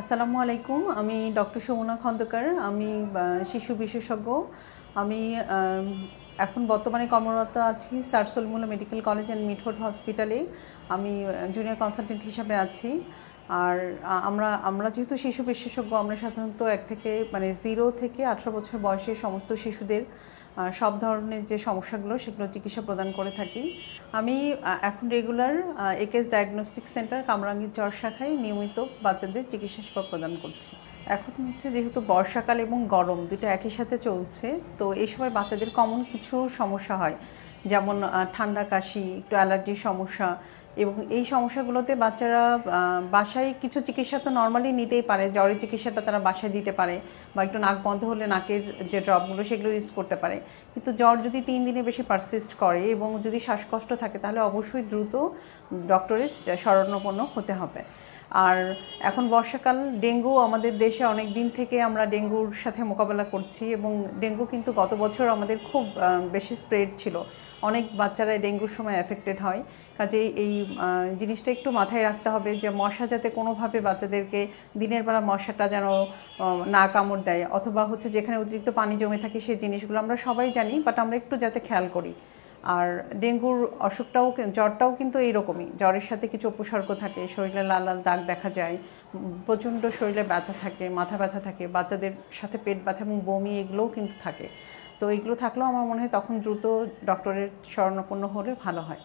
আসসালামু আলাইকুম। আমি ডক্টর সুমনা খন্দকার। আমি শিশু বিশেষজ্ঞ। আমি আম এখন বর্তমানে কর্মরত আছি sir Salimullah medical college and Mitford হসপিটালে। আমি জুনিয়র কনসালটেন্ট হিসাবে আছি। আর আমরা আমরা যেহেতু শিশু বিশেষজ্ঞ, আমরা সাধারণত ১ থেকে 0 থেকে ১৮ বছর বয়সের সমস্ত শিশুদের সব ধরনের যে সমস্যাগুলো সেগুলো চিকিৎসা প্রদান করে থাকি। আমি এখন regular AKS diagnostic center Kamrangir Char শাখায় নিয়মিত বাচ্চাদের চিকিৎসা সেবা প্রদান করছি। এখন হচ্ছে যেহেতু বর্ষাকাল এবং গরম দুটো একই সাথে চলছে, তো এই সময় বাচ্চাদের কমন কিছু সমস্যা হয়, যেমন ঠান্ডা, কাশি, একটু অ্যালার্জির সমস্যা। এবং এই সমস্যাগুলোতে বাচ্চারা বাসায় কিছু চিকিৎসা তো নর্মালি নিতেই পারে, জ্বরের চিকিৎসাটা তারা বাসায় দিতে পারে, বা একটু নাক বন্ধ হলে নাকের যে ড্রপগুলো সেগুলো ইউজ করতে পারে। কিন্তু জ্বর যদি ৩ দিনের বেশি পারসিস্ট করে এবং যদি শ্বাসকষ্ট থাকে, তাহলে অবশ্যই দ্রুত ডক্টরের শরণাপন্ন হতে হবে। আর এখন বর্ষাকাল, ডেঙ্গু আমাদের দেশে অনেক দিন থেকে আমরা ডেঙ্গুর সাথে মোকাবেলা করছি, এবং ডেঙ্গু কিন্তু গত বছর আমাদের খুব বেশি স্প্রেড ছিল। অনেক বাচ্চারা ডেঙ্গুর সময় অ্যাফেক্টেড হয়। কাজেই এই জিনিসটা একটু মাথায় রাখতে হবে যে মশা যাতে কোনোভাবে বাচ্চাদেরকে দিনের বেলা মশাটা যেন না কামড় দেয়, অথবা হচ্ছে যেখানে অতিরিক্ত পানি জমে থাকে সেই জিনিসগুলো আমরা সবাই জানি, বাট আমরা একটু যাতে খেয়াল করি। আর ডেঙ্গুর অসুখটাও, জ্বরটাও কিন্তু এইরকমই, জ্বরের সাথে কিছু উপসর্গ থাকে, শরীরে লাল লাল দাগ দেখা যায়, প্রচণ্ড শরীরে ব্যথা থাকে, মাথা ব্যথা থাকে, বাচ্চাদের সাথে পেট ব্যথা এবং বমি এগুলোও কিন্তু থাকে। তো এগুলো থাকলেও আমার মনে হয় তখন দ্রুত ডক্টরের শরণাপন্ন হলে ভালো হয়।